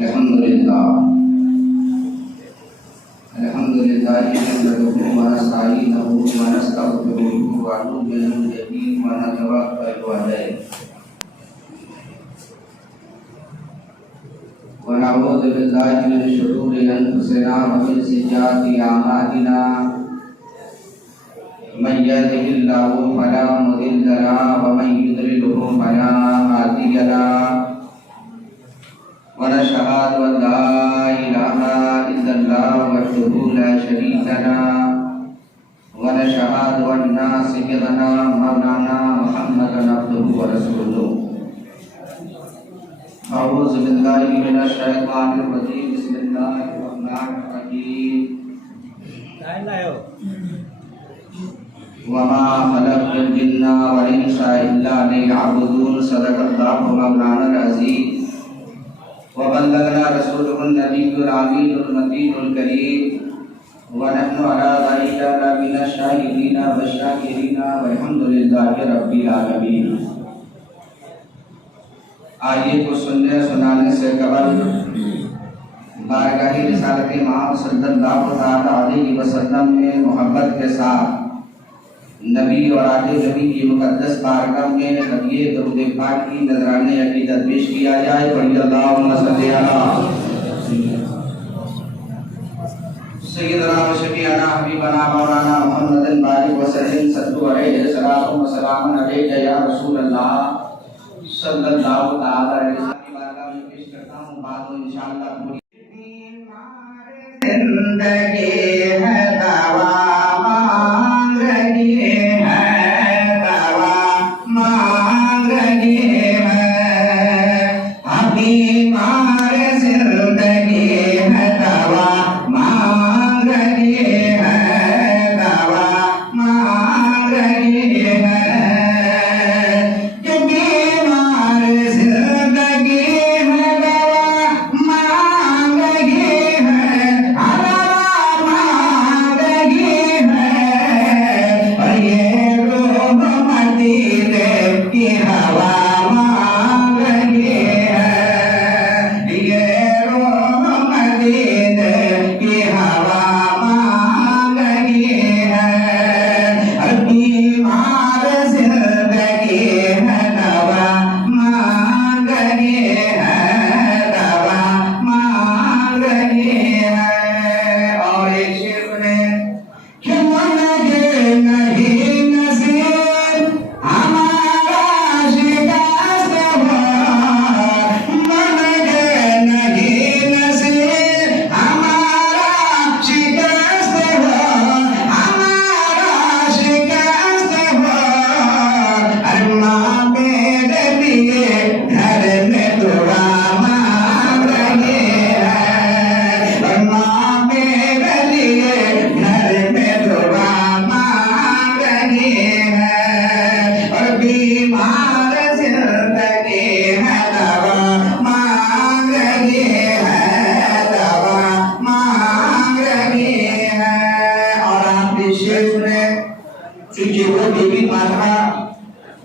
الحمدللہ نحمده ونستعينه ونستغفره ونؤمن به ونتوكل عليه ونعوذ بالله من شرور انفسنا ومن سيئات اعمالنا من يهده الله فلا مضل له ومن يضلل فلا هادي له ونشهد أن لا إله إلا الله وحده لا شريك له ونشهد أن سيدنا مولانا محمدا عبده ورسوله أعوذ بالله من الشيطان الرجيم بسم الله الرحمن الرحيم وما خلقت الجن والإنس إلا ليعبدون صدق الله مولانا العظيم وبلغنا رسوله النبي العميد المتين الكريم ونحن على ذلك من الشاهدين والشاكرين والحمد لله رب العالمين. آیے کو سننے سنانے سے قبل بارگاہ رسالت امام صلی اللہ علیہ وسلم میں محبت کے ساتھ نبی اور آل نبی کی مقدس بارگاہ میں نبی درود پاک کی نذرانے عقیدت پیش کیا جائے. پڑھی اللہم صلی علی سیدنا و شفیعنا حبیبنا مولانا محمد بارک وسلم صلو علیہ الصلوۃ والسلام علیک یا رسول اللہ صلی اللہ تعالی علیہ وسلم. بارگاہ میں پیش کرتا ہوں بعد انشاءاللہ پوری زندگی ہے دعوا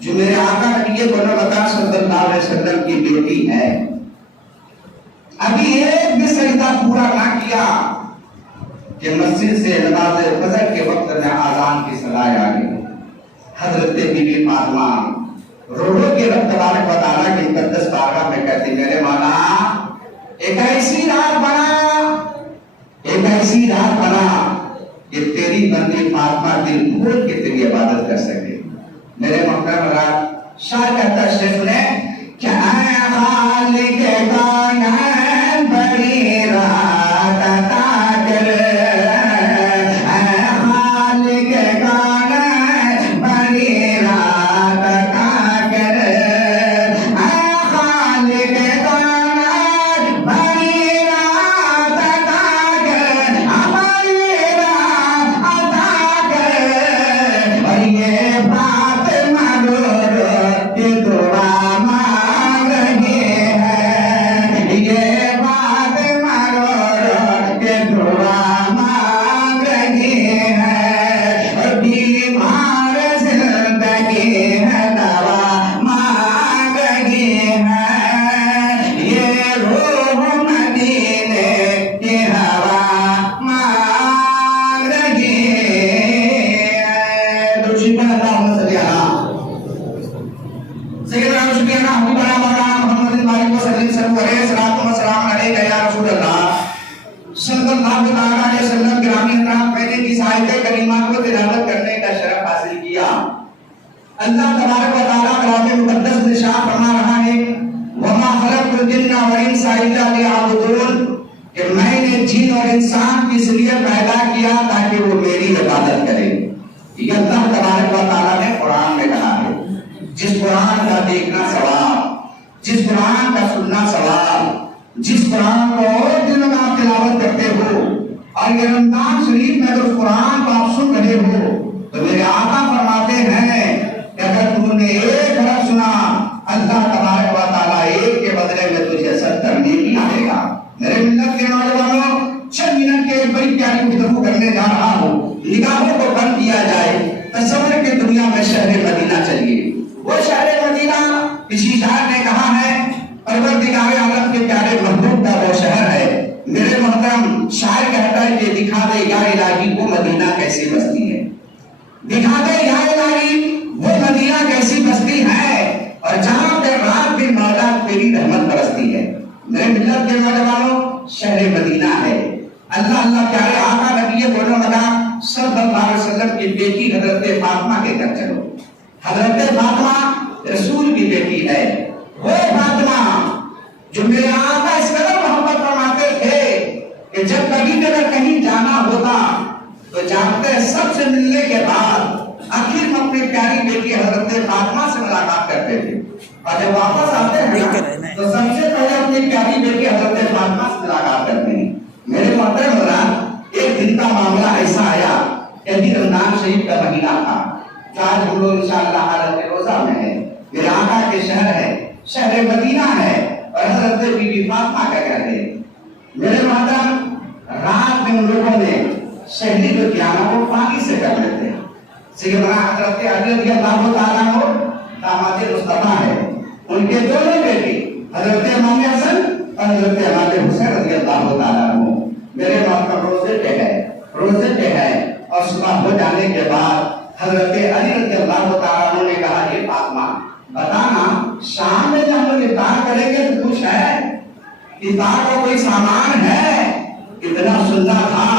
جو میرے آقا نبی بنوتا صلی اللہ علیہ وسلم کی بیٹی ہے. ابھی ایک بھی سجدہ پورا نہ کیا کہ مسجد سے نماز فجر کے وقت میں آذان کی صدائے آ گئی. حضرت بی بی فاطمہ رو رو کے رب تبارک و تعالیٰ کی مقدس بارگاہ میں کہتی میرے مولا ایک ایسی رات بنا کہ تیری بندی فاطمہ دل کھول کے تیری عبادت کر سکے. میرے محترم حضرات شاعر کہتا ہے شیخ نے کہ اے خالق کائنات بڑی رات عطا کر، اے خالق کائنات بڑی رات عطا کر، اے خالق کائنات بڑی رات عطا کر، ہماری رات عطا کر. اور یہ بات अस्सलाम अलैका या रसूल अल्लाह सल्लल्लाहु अलैहि वसल्लम गिरामी हज़रात, मैंने इस आयत करीमा को तिलावत करने का शरफ हासिल किया। अल्लाह तबारक व तआला कलाम मुकद्दस में इरशाद फरमा रहा है, वमा खलक़तुल जिन्ना वल इंसा इल्ला लियअबुदून, कि मैंने जिन और इंसान को इसलिए पैदा किया ताकि वो मेरी इबादत करें। ये अल्लाह तबारक व तआला ने कुरान में कहा है। जिस कुरान का देखना सवाब, जिस कुरान का सुनना सवाब, जिस कुरान को और दिनों में आप तिलावत करते हो, और ये रमजान शरीफ में अगर कुरान को आप सुन रहे हो, तो मेरे आका फरमाते हैं कि अगर तुमने एक हरफ सुना, अल्लाह तबारक व तआला एक के बदले में तुझे 70 नेकी देगा। मेरे मिल्लत के नौजवानों, 6 मिनट के एक बड़ी प्यारी गुफ्तगू करने जा रहा हूँ। निगाहों को बंद किया जाए, तस्वीर की दुनिया में शहर मदीना चलिए। वो शहर मदीना किसी शायर ने कहा है, परवरदिगार आलम के प्यारे महबूब का वो शहर है। मेरे मोहतरम शायर कहता है कि दिखा दे या इलाही वो मदीना कैसी बस्ती है, दिखा दे या इलाही वो मदीना कैसी बस्ती है, और जहां पे रात दिन मौला तेरी रहमत बरसती है। मेरे मिल्लत के नौजवानों, शहर मदीना है। अल्लाह अल्लाह प्यारे आका नबी बोलो मकाम सल्लल्लाहु अलैहि वसल्लम की बेटी हजरत फातिमा के घर चलो। हजरत फातिमा रसूल की बेटी है। वो फातिमा जो मेरे आका इस कदर मोहब्बत फरमाते थे कि जब कभी कहीं जाना होता तो जानते सबसे मिलने के बाद आखिर में अपनी प्यारी बेटी हजरत फातिमा से मुलाकात करते थे, और जब वापस आते हैं तो सबसे पहले अपनी प्यारी बेटी हजरत फातिमा से मुलाकात करते हैं। मेरे मोहतरम हज़रात, एक दिन का मामला ऐसा आया कि अभी रमजान शरीफ का महीना था, जो आज हम लोग इंशाअल्लाह हालत रोजा में है। मेरे आका के शहर है, शहर मदीना है, और हजरत बीबी फातिमा का घर है। मेरे मोहतरम, रात में उन लोगों ने शहरी जो किया ना वो पानी से कर लेते हैं। सैयदना हजरत अली रज़ियल्लाहु ताला अन्हु दामाद मुस्तफा है, उनके दोनों बेटे हजरत इमाम हसन और हजरत इमाम हुसैन रज़ियल्लाहु ताला अन्हु मेरे मोहतरम रोजे पे है, और सुबह हो जाने के बाद हजरत अली रज़ियल्लाहु ताला अन्हु ने कहा, ये फातिमा बताना, शाम में जब हम लोग इफ्तार करेंगे तो कुछ है, इफ्तार का कोई सामान है? इतना सुंदर था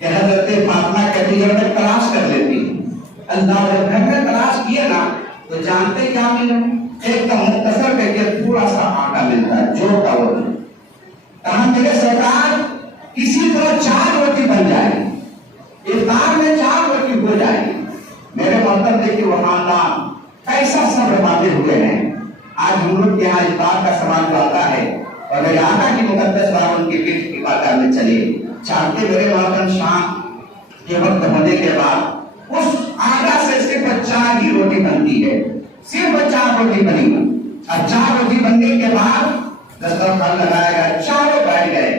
कि हजरत फातिमा कहती है मैं तलाश कर लेती। अल्लाह जब घर में तलाश किए ना तो जानते क्या मिला? एक तो मुख्तसर करके थोड़ा सा आटा मिलता है, जो का वो कहा मेरे सरकार किसी तरह 4 रोटी बन जाए, इफ्तार में 4 रोटी हो जाएगी। मेरे मतलब देखिए वो खानदान कैसा सब्र पाते हुए हैं। आज हम लोग के यहाँ इफ्तार का सामान जो आता है, और मेरे आका की मुकद्दस बात उनकी पीठ की बात में चलिए, चाहते मेरे मोहतरम शाम के वक्त होने के बाद उस आटा से सिर्फ 4 ही रोटी बनती है, सिर्फ 4 रोटी बनी। अब 4 रोटी बनने के बाद दस्तरखान लगाया गया, चारों बैठ गए।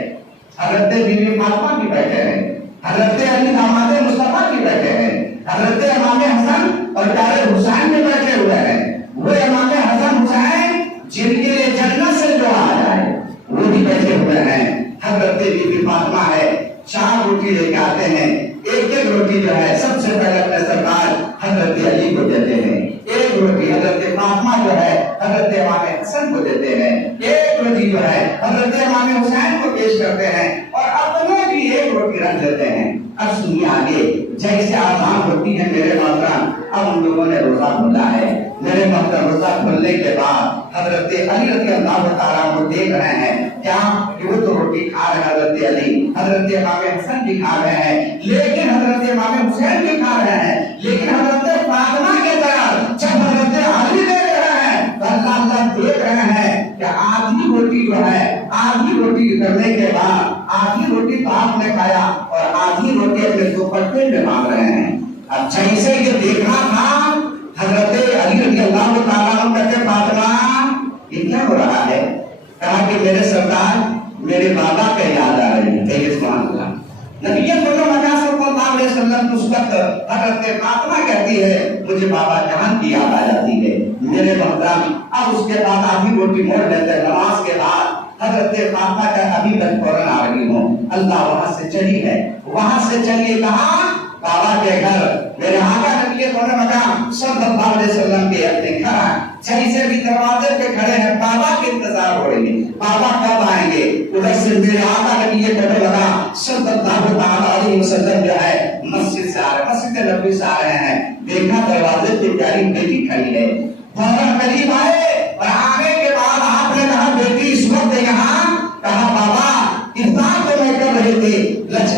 हजरत बीबी फातिमा भी बैठे हैं, हजरत अली दामाद मुस्तफा भी बैठे हैं, हजरत इमाम हसन और प्यारे हुसैन भी बैठे हुए हैं। वो इमाम हसन हुसैन जिनके लिए जन्नत से जो आ जाए वो भी बैठे हुए हैं। हजरत बीबी फातिमा है, 4 रोटी लेके आते हैं। एक रोटी जो है सबसे पहले अपने सरकार हजरत अली को देते हैं, एक रोटी हजरत फातिमा जो है हजरत इमाम हसन को देते हैं, एक रोटी जो है हजरत इमाम हुसैन को पेश करते हैं, और अपने भी एक रोटी रख देते हैं। अब सुनिए आगे, जैसे आसान होती है मेरे मोहतरम, अब उन लोगों ने रोजा खोला है। मेरे मोहतरम, रोजा खोलने के बाद हजरत अली रज़ियल्लाहु ताला अन्हु देख रहे हैं क्या कि वो तो रोटी खा रहे हैं, हजरत अली, हजरत इमाम हसन भी खा रहे हैं, लेकिन हजरत इमाम हुसैन भी खा रहे हैं, लेकिन हजरत फातिमा के तरफ जब हजरत अली देख रहे हैं तो अल्लाह अल्लाह देख रहे हैं कि आधी रोटी जो है, आधी रोटी करने के बाद आधी रोटी तो आपने खाया और आधी रोटी अपने दुपट्टे में बांध रहे हैं। अब जैसे ये देखना था हजरत अली रज़ियल्लाहु ताला अन्हु कहते फातिमा ये क्या हो रहा है? कहा कि मेरे सरकार मेरे बाबा का याद आ रही है। कहिए सुभान अल्लाह। नबी सल्लल्लाहु अलैहि वसल्लम उस वक्त हजरत फातिमा कहती है मुझे बाबा जान की याद आ जाती है। मेरे मोहतरम, अब उसके बाद आधी रोटी मोड़ लेते हैं। नमाज के बाद हजरत फातिमा का अभी तक फौरन आ रही हूँ, अल्लाह वहां से चली है, वहां से चलिए कहा बाबा के घर। मेरे आका नबी मकाम सल्लल्लाहु अलैहि वसल्लम के अपने घर जैसे भी दरवाजे पे खड़े हैं, बाबा के इंतजार हो रही है। बाबा कब आएंगे। उधर से मेरे आका नबी ये पता लगा सल्लल्लाहु अलैहि वसल्लम जो है मस्जिद से आ रहे, मस्जिद नबी से आ रहे हैं। देखा दरवाजे पे प्यारी बेटी खड़ी है, फौरन करीब आए और आने के बाद आपने कहा बेटी इस वक्त यहाँ, कहा बाबा इफ्तार तो मैं कर रहे थे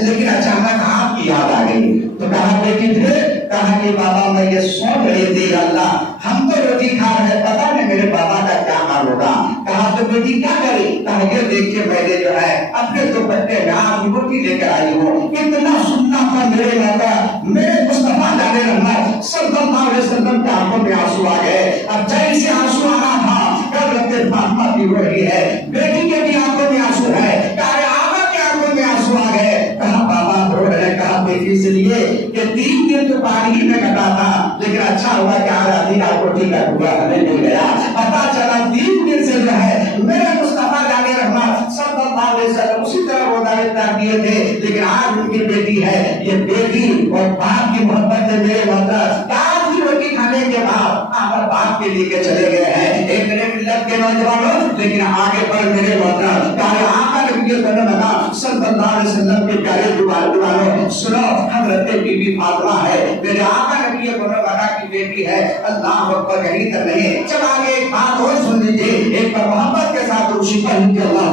लेकिन अचानक आपकी याद आ गई। तो कहा बेटी फिर, कहा कि बाबा मैं ये सोच रही थी अल्लाह हम तो रोटी खा रहे, पता नहीं मेरे बाबा का क्या हाल होगा। कहा तो बेटी क्या करी, कहा ये देखिए मैंने जो है अपने दुपट्टे में आप रोटी लेकर आई हो, इतना सुनना था मेरे माता मेरे मुस्तफा जाने रहमत सल्लल्लाहु अलैहि वसल्लम के आंखों में आंसू आ गए। अब जैसे आंसू आना था कब रखते फातिमा की हो रही है, बेटी के भी आंखों में आंसू है, आका के आंखों में आंसू आ गए। कहा बाबा रो रहे, कहा बेटी इसलिए कि 3 दिन तो पानी में कटा था, लेकिन अच्छा हुआ कि आज आधी रात को ठीक हुआ हमें मिल गया। पता चला 3 दिन से जो है मेरे मुस्तफा जाने रहमत सल्लल्लाहु अलैहि वसल्लम उसी तरह रोजा इफ्तार किए थे, लेकिन आज उनकी बेटी है, ये बेटी और बाप की मोहब्बत से मेरे मतलब आज की रोटी खाने के बाद आप बाप के लेके चले गए हैं। एक मिनट के नौजवानों, लेकिन आगे बढ़ मेरे मतलब प्यारे आका नबी के बनने लगा सल्लल्लाहु अलैहि वसल्लम के प्यारे दीवानों सुनो, हजरत बीबी फातिमा है मेरे आका नबी के बनने लगा की बेटी है। अल्लाह अकबर कहीं तक नहीं, चल आगे एक बात और सुन लीजिए, एक बार मोहब्बत के साथ रुशी पढ़िए अल्लाह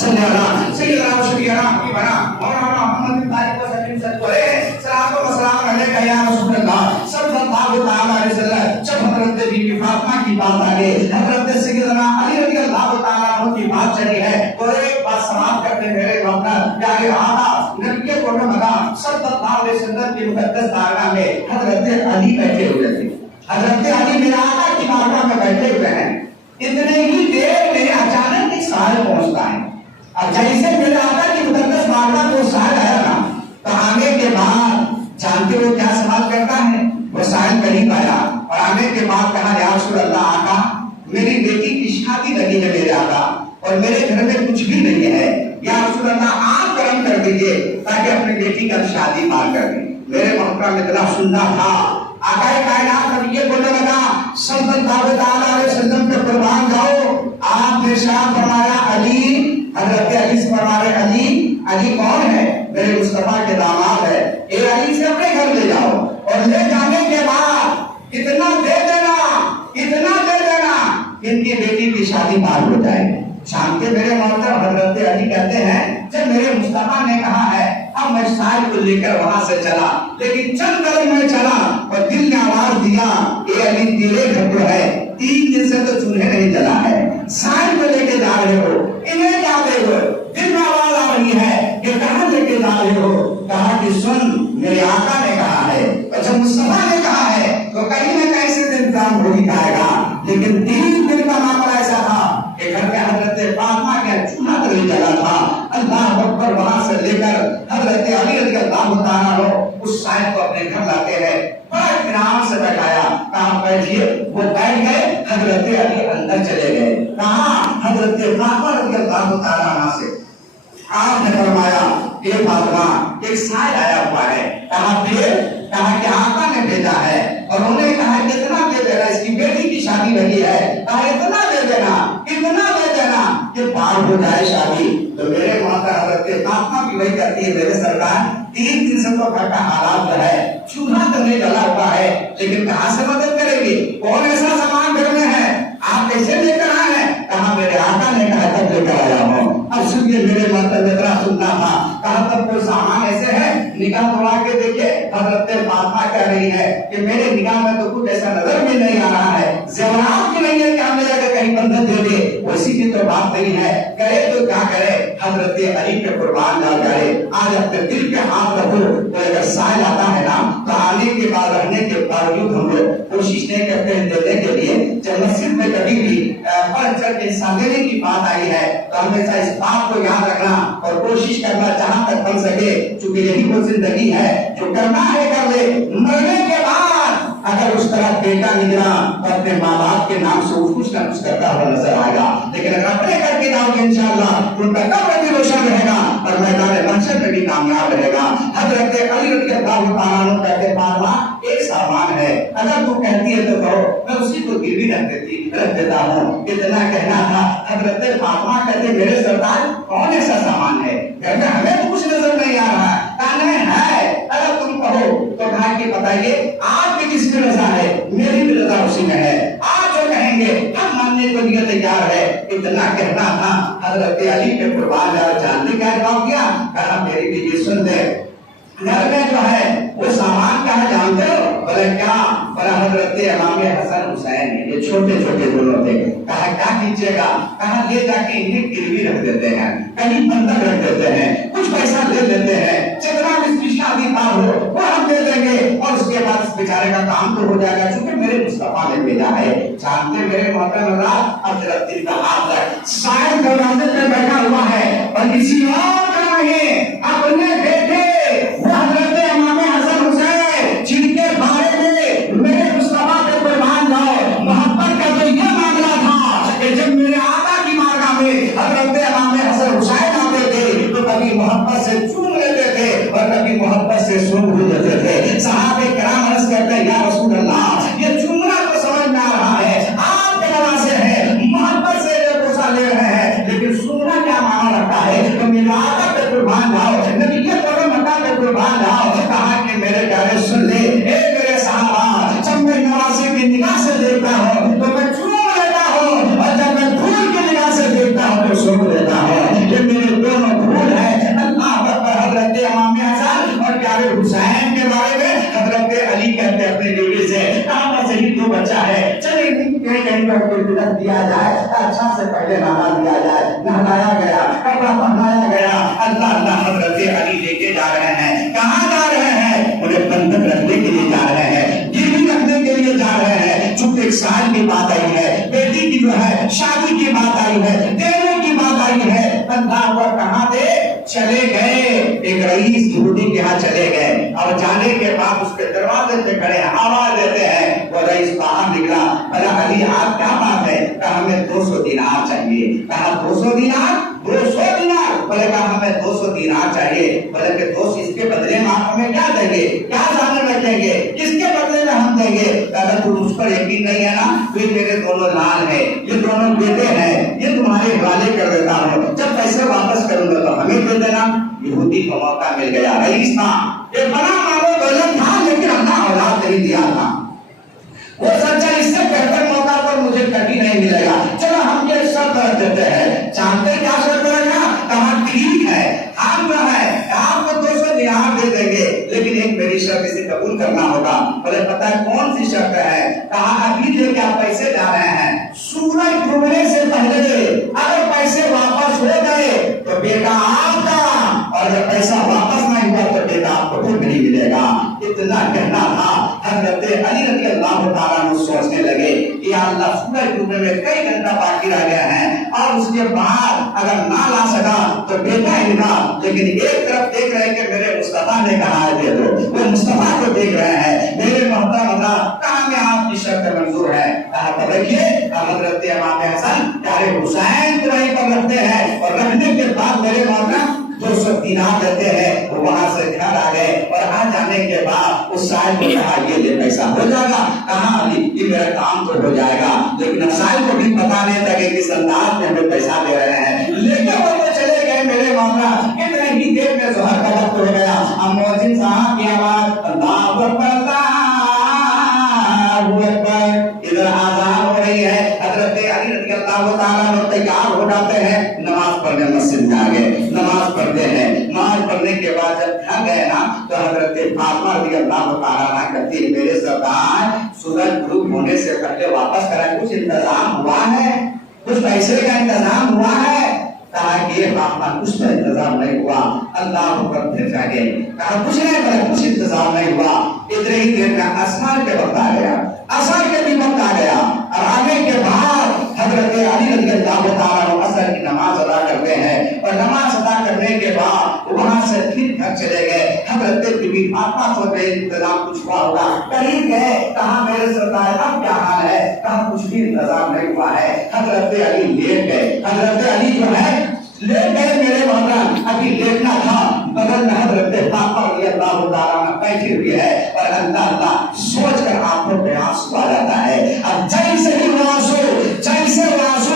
सल्लल्लाहु सल्लल्लाहु की बना मौलाना मोहम्मद बिन तारिक को सलीम से बोले सलाम व सलाम अलैका या रसूल अल्लाह सल्लल्लाहु तआला अलैहि वसल्लम। जब हजरत बीबी फातिमा की बात आ गई, हजरत सैयदना अली रज़ियल्लाहु तआला अन्हु की बात चली है, तो एक बात समाप्त करते मेरे मतलब प्यारे आका नबी के कोने मगा सल्लल्लाहु अलैहि वसल्लम की मुकद्दस बारगाह में हजरत अली बैठे हुए थे। हजरत अली मेरे आका की बारगाह में बैठे हुए हैं। इतने ही देर में अचानक एक साहिब पहुंचता है। अब जैसे मेरे आका की मुकद्दस बारगाह को साहिब आया ना, तो आने के बाद जानते हो क्या सवाल करता है, वो साहिब करीब आया और आने के बाद कहा या रसूल अल्लाह आका मेरी बेटी की शादी लगी है मेरे आका और मेरे घर में कुछ भी नहीं है, या रसूल अल्लाह आप करम कर दीजिए ताकि अपनी बेटी का शादी पार कर दें। मेरे मोहतरम इतना सुनना था, आका कायनात नबी ये बोलने लगा सल्लल्लाहु अलैहि वसल्लम पे कुर्बान जाओ। आपने शाह फरमाया अली, हजरत अली से फरमाया अली, अली कौन है, मेरे मुस्तफा के दामाद है, ये अली से अपने घर ले जाओ और ले जाने के बाद इतना दे देना, इतना दे देना इनकी बेटी की शादी पार हो जाएगी। शाम के मेरे मोहतरम हजरत अली कहते हैं जब मेरे मुस्तफा ने कहा है, अब मैं साहिब को लेकर वहां से चला, लेकिन चंद कदम में चला और दिल ने आवाज दिया ये अली तेरे घर को है, 3 दिन से तो चूल्हे नहीं जला है, साहिब को लेके जा रहे हो, इन्हें जा रहे हो, दिल में आवाज आ रही है कि कहां लेके जा रहे हो। कहा कि सुन मेरे आका ने कहा है, और जब मुस्तफा ने कहा है तो कहीं ना कहीं से इंतजाम हो ही जाएगा। लेकिन 3 दिन का मामला ऐसा था कि घर में हजरत फातिमा का चूल्हा तो नहीं जला था। अल्लाह अकबर, वहां से लेकर हजरत अली रज़ियल्लाहु तआला अन्हु उस साहिब को अपने घर लाते हैं, बड़ा इत्मीनान से बैठाया, कहा बैठिए, वो बैठ गए, हजरत अली अंदर चले गए। कहा हजरत फातिमा रज़ियल्लाहु तआला अन्हा से आपने फरमाया ये फातिमा एक साहिब आया हुआ है। कहा फिर, कहा कि आका ने भेजा है और उन्होंने कहा कितना दे देना, इसकी बेटी की शादी लगी है, कहा इतना दे देना, इतना दे देना कि पार हो जाए शादी। तो मेरे माता हजरत फातिमा भी वही कहती है मेरे सरकार 3 दिन से तो घर का हालात है, चूल्हा तो नहीं जला हुआ है, लेकिन कहां से मदद करेगी, कौन ऐसा सामान घर में है, आप कैसे लेकर आए हैं। कहा मेरे आका ने कहा तब लेकर आया हूं। अब सुनिए मेरे माता इतना सुनना था, कहा तब कोई सामान ऐसे है, निगाह दौड़ा के देखिए, हजरत फातिमा कह रही है कि मेरे निगाह में तो कुछ ऐसा नजर भी नहीं आ रहा है, ज़ेवरात भी नहीं है कि हमें जाकर कहीं बंधन दे दे, वैसी की तो बात नहीं है, करे तो क्या करे, हजरत अली पे कुर्बान ना करे। आज अपने दिल पे हाथ रखो, तो अगर साहिल आता है ना, तो आने के बाद रहने के बावजूद हम लोग कोशिश नहीं करते हैं देने के लिए। जब मस्जिद में कभी भी बढ़ चढ़ के हिस्सा लेने की बात आई है, तो हमेशा इस बात को याद रखना और कोशिश करना जहां तक बन सके, क्योंकि यही वो जिंदगी है, जो करना है कर ले, मरने के बाद अगर उस तरह बेटा निकला तो अपने माँ बाप के नाम से कुछ ना कुछ करता हुआ नजर आएगा, लेकिन अगर अपने घर के नाम के इंशाअल्लाह उनका कब्र भी रोशन रहेगा और मैदान महशर में भी कामयाब रहेगा। हजरत अली रज़ियल्लाहु तआला अन्हु कहते फातिमा एक सामान है, अगर तू कहती है तो कहो, मैं उसी को गिरवी रख देता हूँ। इतना कहना था। हजरत फातिमा कहते मेरे सरदार कौन ऐसा सामान है, कहते हमें तो कुछ नजर नहीं आ रहा। कहा नहीं है, अगर तुम कहो तो कहा कि बताइए आपकी किसकी रजा है, मेरी भी रजा उसी में है, आप जो कहेंगे हम मानने को लिए तैयार है। इतना कहना था। हजरत अली के कुर्बान जानते क्या जवाब दिया, कहा मेरी भी ये सुन दे, घर में जो है वो सामान क्या है जानते हो, बोले क्या, बोला हजरत इमाम हसन हुसैन ये छोटे छोटे दोनों थे। कहा क्या कीजिएगा, कहा ले जाके इन्हें गिरवी रख देते हैं, कहीं बंधक रख देते हैं, कुछ पैसा ले लेते हैं, जितना इसकी शादी पार हो वो हम दे देंगे और उसके बाद इस बेचारे का काम तो हो जाएगा, क्योंकि मेरे मुस्तफा ने भेजा है। जानते मेरे मोहतरम हजरत दिल का हाथ है, शायद दरवाजे पे बैठा हुआ है और किसी और का नहीं, अपने बेटे हजरत इमाम हसन हुसैन जिनके बारे में मेरे मुस्तफा पे कुर्बान जाओ, मोहब्बत का तो ये मामला था कि जब मेरे आका की मारगाह में हजरत इमाम हसन हुसैन आते थे तो कभी मोहब्बत से चूम लेते थे और कभी मोहब्बत से सूंघ भी लेते थे। सहाबे किराम अर्ज़ करते हैं या रसूल अल्लाह, ये चूमना तो समझ में आ रहा है, आपके नवासे है, मोहब्बत से ये बोसा ले रहे हैं, लेकिन सूंघना क्या माना रखता है। तो मेरे आका पे कुर्बान जाओ, नबी के मक्का पे कुर्बान जाओ। कहा कि मेरे प्यारे सुन ले, ए मेरे साहबा, जब मैं नवासे की निगाह से देखता हूँ तो मैं चूम लेता हूँ, और जब मैं फूल की निगाह से देखता हूँ तो सूंघ लेता हूँ। ये मेरे दोनों फूल है। अल्लाह अकबर। हजरत इमाम हसन और प्यारे हुसैन के बारे में हजरत अली कहते अपने बेटे से, कहा बस यही दो बच्चा है, चलिए कहीं पर कोई तिलक दिया जाए, अच्छा से पहले नहा दिया जाए। नहलाया गया, कपड़ा पहनाया गया। अल्लाह अल्लाह हजरत अली लेके जा रहे हैं। कहाँ जा रहे हैं, उन्हें बंधक रखने के लिए जा रहे हैं, गिरवी रखने के लिए जा रहे हैं। चूंकि एक साल की बात आई है, बेटी की जो है शादी की बात आई है, देने की बात आई है। अल्लाह पर कहाँ दे चले गए, एक रईस यहूदी के यहाँ चले गए, और जाने के बाद उसके दरवाजे पे खड़े आवाज देते हैं। वो रईस बाहर निकला, बोला अली आप क्या बात है, कहा हमें 200 दिनार चाहिए। कहा 200 दिनार, 200 दिनार, बोले कहा हमें 200 दिनार चाहिए। बोले कि दोस्त इसके बदले में आप हमें क्या देंगे, क्या जाने रखेंगे, किसके बदले में हम देंगे। अगर तुम उस पर यकीन नहीं है ना, तो मेरे दोनों लाल है, ये दोनों बेटे हैं, ये तुम्हारे हवाले कर देता हूँ, जब पैसे वापस करूंगा तो हमें दे देना। यहूदी को मौका मिल गया, रईस था, ये बड़ा मालो दौलत था, लेकिन अल्लाह औलाद नहीं दिया था। वो सच्चा इससे बेहतर मौका पर मुझे कभी नहीं मिलेगा, चलो हम ये शर्त रख देते हैं। जानते क्या शर्त रखा, कहा ठीक है, हम जो है आपको 200 दिनार दे देंगे, लेकिन एक मेरी शर्त इसे कबूल करना होगा। बोले पता है कौन सी शर्त है, कहा अभी जो क्या पैसे जा रहे हैं, सूरज डूबने से पहले अगर पैसे वापस हो गए तो बेटा आपका, और जब पैसा वापस नहीं हुआ तो बेटा आपको फिर नहीं मिलेगा। इतना कहना था। हजरत अली रज़ी अल्लाह तआला अन्हु सोचने लगे कि अल्लाह सूरज डूबने में कई घंटा बाकी रह गया है, और उसके बाद अगर ना ला सका तो बेटा ही ना, लेकिन एक तरफ देख रहे हैं कि मेरे मुस्तफा ने कहा है दे दो, वो मुस्तफा को देख रहे हैं। मेरे मोहतरम कहा में आपकी शर्त मंजूर है। कहा तो देखिए हजरत इमाम हसन प्यारे हुसैन को वहीं पर रखते हैं, और रखने के बाद मेरे मोहतरम 200 दिनार देते हैं। वो वहां से घर आ गए, और आ जाने के बाद उस साहिब को कहा ये ले पैसा हो जाएगा। कहा अली ये मेरा काम तो हो जाएगा, लेकिन साहिब को भी पता नहीं था कि किस अंदाज में हमें पैसा दे रहे हैं। लेकिन वो तो चले गए मेरे मामला, कितने ही देर में ज़ोहर का वक्त हो गया। अब मुअज्जिन साहब की आवाज अल्लाहु अकबर, अल्लाहु अकबर, इधर आजान हो रही है। हजरत अली रज़ी अल्लाह तआला अन्हु तैयार हो जाते हैं, नमाज पढ़ने मस्जिद में आ गए, नमाज पढ़ते हैं। नमाज पढ़ने के बाद जब घर गए ना, तो हजरत फातिमा रज़ी अल्लाह तआला कहती है मेरे सरदार सूरज डूब होने से पहले वापस करा, कुछ इंतजाम हुआ है, कुछ पैसे का इंतजाम हुआ है। कहा कि ये फातिमा कुछ तो इंतजाम नहीं हुआ। अल्लाह पर फिर जागे, कहा कुछ नहीं, पर कुछ इंतजाम नहीं हुआ। इतने ही देर में असर के वक्त आ गया, असर के भी वक्त आ गया, और आने के बाद हजरत अली रज़ी अल्लाह तआला अन्हु असर की नमाज अदा करते हैं, और नमाज अदा करने के बाद वहां से फिर घर चले गए। हजरत बीबी फातिमा को इंतजाम कुछ हुआ होगा, करीब गए, कहा मेरे सरदार अब क्या हाल है, कहा कुछ भी इंतजाम नहीं हुआ है। हजरत अली लेट गए, हजरत अली जो है लेट गए मेरे मोहतरम, अभी लेटना था, बगल में हजरत फातिमा रज़ी अल्लाह तआला अन्हा बैठी हुई है और अल्लाह अल्लाह सोच कर आंखों में आंसू आ जाता है। अब जैसे ही वो आंसू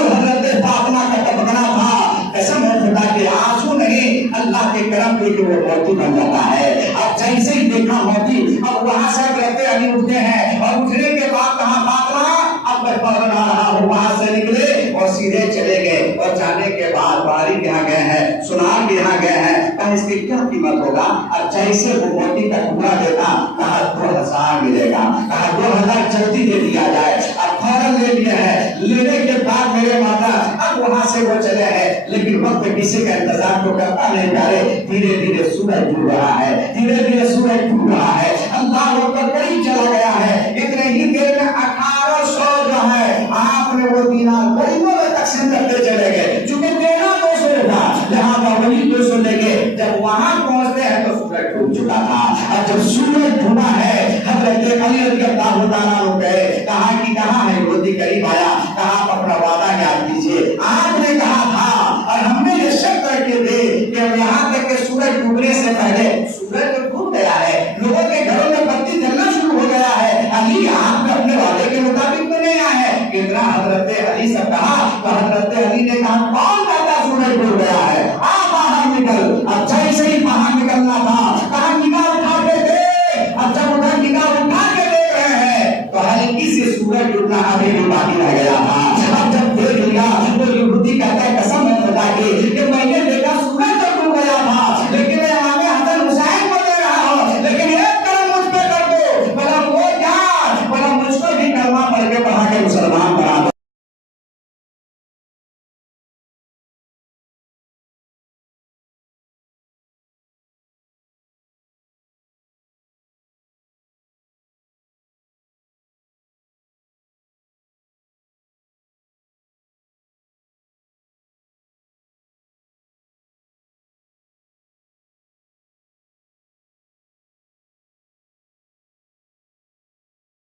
हजरत फातिमा का टपकना था, कसम है खुदा के आंसू नहीं, अल्लाह के करम पे वो मोती बन जाता है। अब जैसे ही देखा मोती, अब वहां से रहते अली उठते हैं और उठने के बाद कहा फातिमा अब मैं पढ़ रहा हूँ, वहां से निकले और सीधे चले गए। और जाने के बाद बारी के यहाँ गए हैं, सुनार के यहाँ गए हैं, कहा इसकी क्या कीमत होगा। अब जैसे वो मोती का टुकड़ा देता, कहा 2000 मिलेगा, कहा 2000 जल्दी दे दिया जाए। अब फौरन ले लिए हैं। लेने के बाद मेरे माता अब वहां से वो चले हैं, लेकिन वक्त किसी का इंतजार तो करता नहीं प्यारे। धीरे धीरे सूरज डूब रहा है, धीरे धीरे सूरज डूब रहा है, अल्लाह होकर करीब चला गया है। इतने ही देर में 1800 जो है आपने वो दीनार गरीबों में तकसीम करते चले गए। चूंकि देना 200 था, जहां का वही 200 लेके जब वहां पहुंचते हैं तो सूरज डूब चुका था। और जब सूरज डूबा है, हजरत अली रज़ी अल्लाह तआला अन्हु गए, कहा कि कहां है मोती, करीब आया, कहा आप अपना वादा याद कीजिए, आपने कहा था और हमने ये शर्त करके दे कि अब यहाँ तक के सूरज डूबने से पहले, सूरज तो डूब गया है, लोगों के घरों में बत्ती जलना शुरू हो गया है, अली आप अपने वादे के मुताबिक तो नहीं आए हैं। कितना हजरत अली से कहा तो हजरत अली ने कहा कौन कहता सूरज डूब गया है, आप बाहर निकल। अब जैसे ही बाहर निकलना था, कहा निगाह उठा के देख। अब जब उधर निगाह उठा के देख रहे हैं तो हल्की से सूरज डूबना अभी भी बाकी रह गया था।